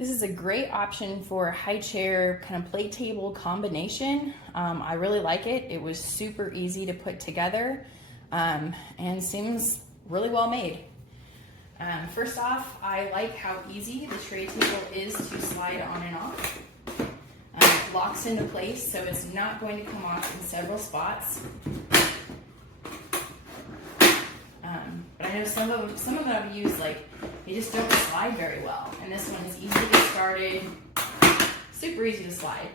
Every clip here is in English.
This is a great option for a high chair kind of play table combination. I really like it. It was super easy to put together and seems really well made. First off, I like how easy the tray table is to slide on and off. It locks into place, so it's not going to come off in several spots. But I know some of them I've used, like, they just don't slide very well. And this one is easy to get started, super easy to slide.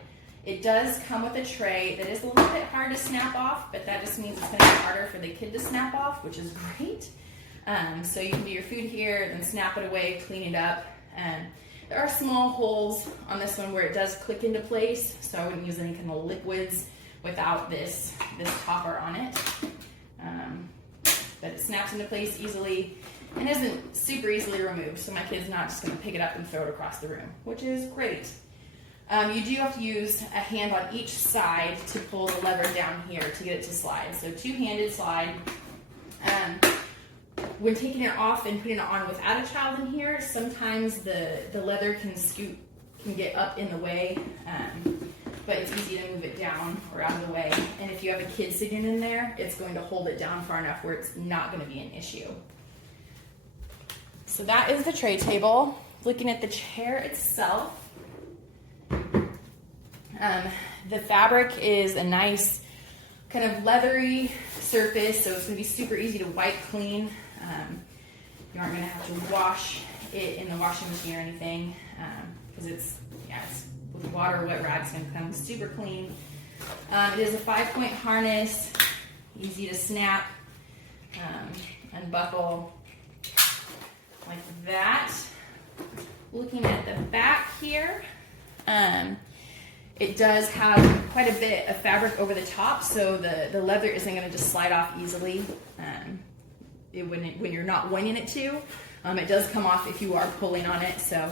It does come with a tray that is a little bit hard to snap off, but that just means it's going to be harder for the kid to snap off, which is great. So you can do your food here, then snap it away, clean it up. There are small holes on this one where it does click into place, so I wouldn't use any kind of liquids without this topper on it. But it snaps into place easily and isn't super easily removed, so my kid's not just going to pick it up and throw it across the room, which is great. You do have to use a hand on each side to pull the lever down here to get it to slide. So two-handed slide. When taking it off and putting it on without a child in here, sometimes the leather can get up in the way, but it's easy to move it down or out of the way. And if you have a kid sitting in there, it's going to hold it down far enough where it's not going to be an issue. So that is the tray table. Looking at the chair itself, the fabric is a nice kind of leathery surface, so it's going to be super easy to wipe clean. You aren't going to have to wash it in the washing machine or anything, because it's with water or wet rag, it's going to come super clean. It is a 5-point harness, easy to snap, unbuckle like that. Looking at the back here, it does have quite a bit of fabric over the top, so the leather isn't going to just slide off easily when you're not wanting it to. It does come off if you are pulling on it, so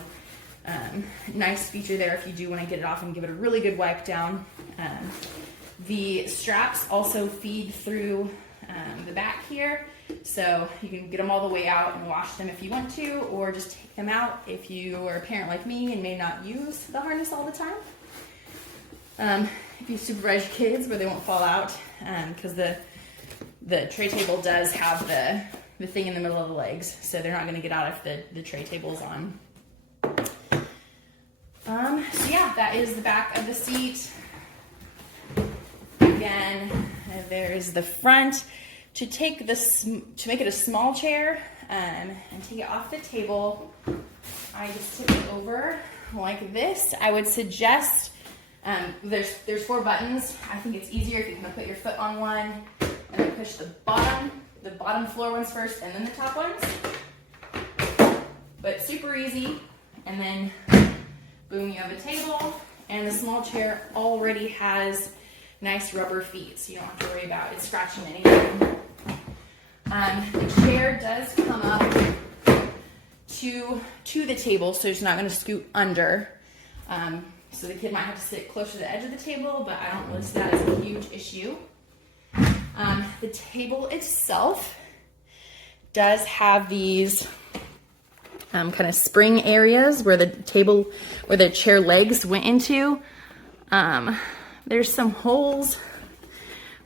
nice feature there if you do want to get it off and give it a really good wipe down. The straps also feed through the back here, so you can get them all the way out and wash them if you want to, or just take them out if you are a parent like me and may not use the harness all the time. If you supervise your kids where they won't fall out, because the tray table does have the thing in the middle of the legs, so they're not going to get out if the tray table's on. So yeah, that is the back of the seat. Again, there's the front. To make it a small chair and take it off the table, I just tip it over like this. I would suggest there's 4 buttons. I think it's easier if you kind of put your foot on one and then push the bottom floor ones first and then the top ones. But super easy. And then boom, you have a table, and the small chair already has nice rubber feet, so you don't have to worry about it scratching anything. The chair does come up to the table, so it's not going to scoot under. So the kid might have to sit closer to the edge of the table, but I don't list that as a huge issue. The table itself does have these kind of spring areas where the chair legs went into. There's some holes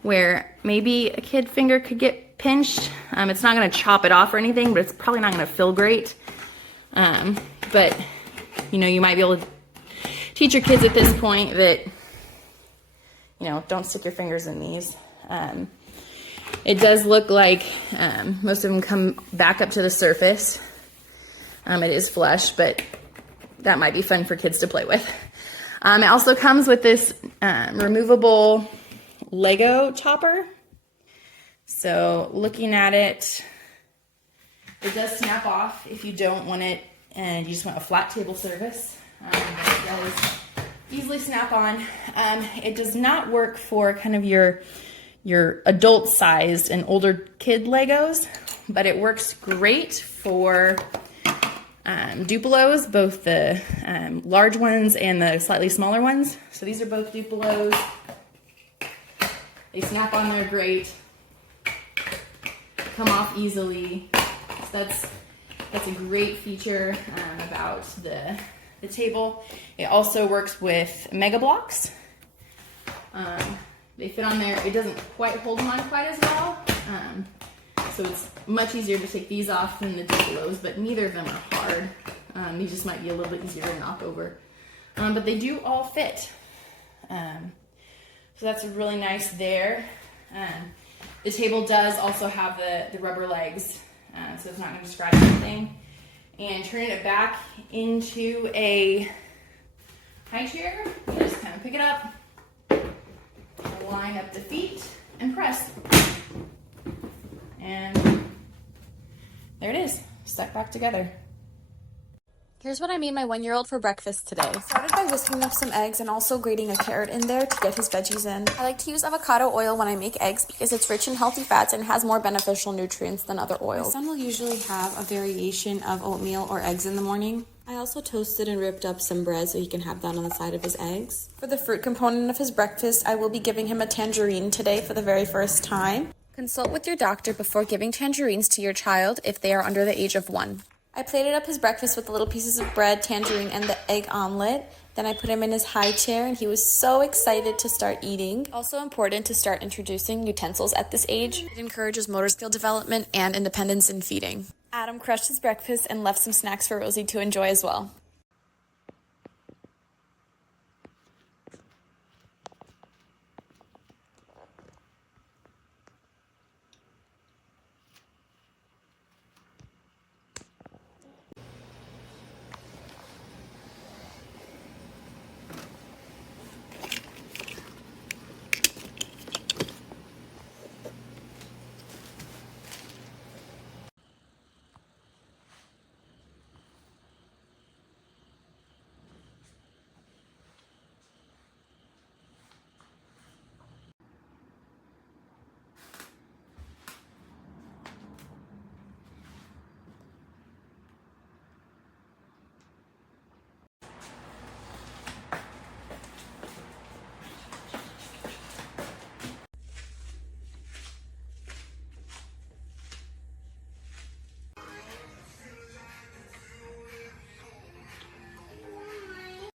where maybe a kid finger could get pinched. It's not going to chop it off or anything, but it's probably not going to feel great. But you might be able to teach your kids at this point that don't stick your fingers in these. It does look like most of them come back up to the surface. It is flush, but that might be fun for kids to play with. It also comes with this removable Lego topper. So looking at it, it does snap off if you don't want it and you just want a flat table service. It does easily snap on. It does not work for kind of your adult-sized and older kid Legos, but it works great for Dupelos, both the large ones and the slightly smaller ones. So these are both Dupelos. They snap on there great, come off easily. So that's a great feature about the table. It also works with Mega Blocks. They fit on there. It doesn't quite hold them on quite as well. So it's much easier to take these off than the Duplos, but neither of them are hard. These just might be a little bit easier to knock over. But they do all fit. So that's really nice there. The table does also have the rubber legs, so it's not going to scratch anything. And turning it back into a high chair, you just kind of pick it up, line up the feet, and press. And there it is, stuck back together. Here's what I made my 1-year-old for breakfast today. I started by whisking up some eggs and also grating a carrot in there to get his veggies in. I like to use avocado oil when I make eggs because it's rich in healthy fats and has more beneficial nutrients than other My oils. son will usually have a variation of oatmeal or eggs in the morning. I also toasted and ripped up some bread so he can have that on the side of his eggs. For the fruit component of his breakfast, I will be giving him a tangerine today for the very first time. Consult with your doctor before giving tangerines to your child if they are under the age of 1. I plated up his breakfast with the little pieces of bread, tangerine, and the egg omelet. Then I put him in his high chair, and he was so excited to start eating. Also important to start introducing utensils at this age. It encourages motor skill development and independence in feeding. Adam crushed his breakfast and left some snacks for Rosie to enjoy as well.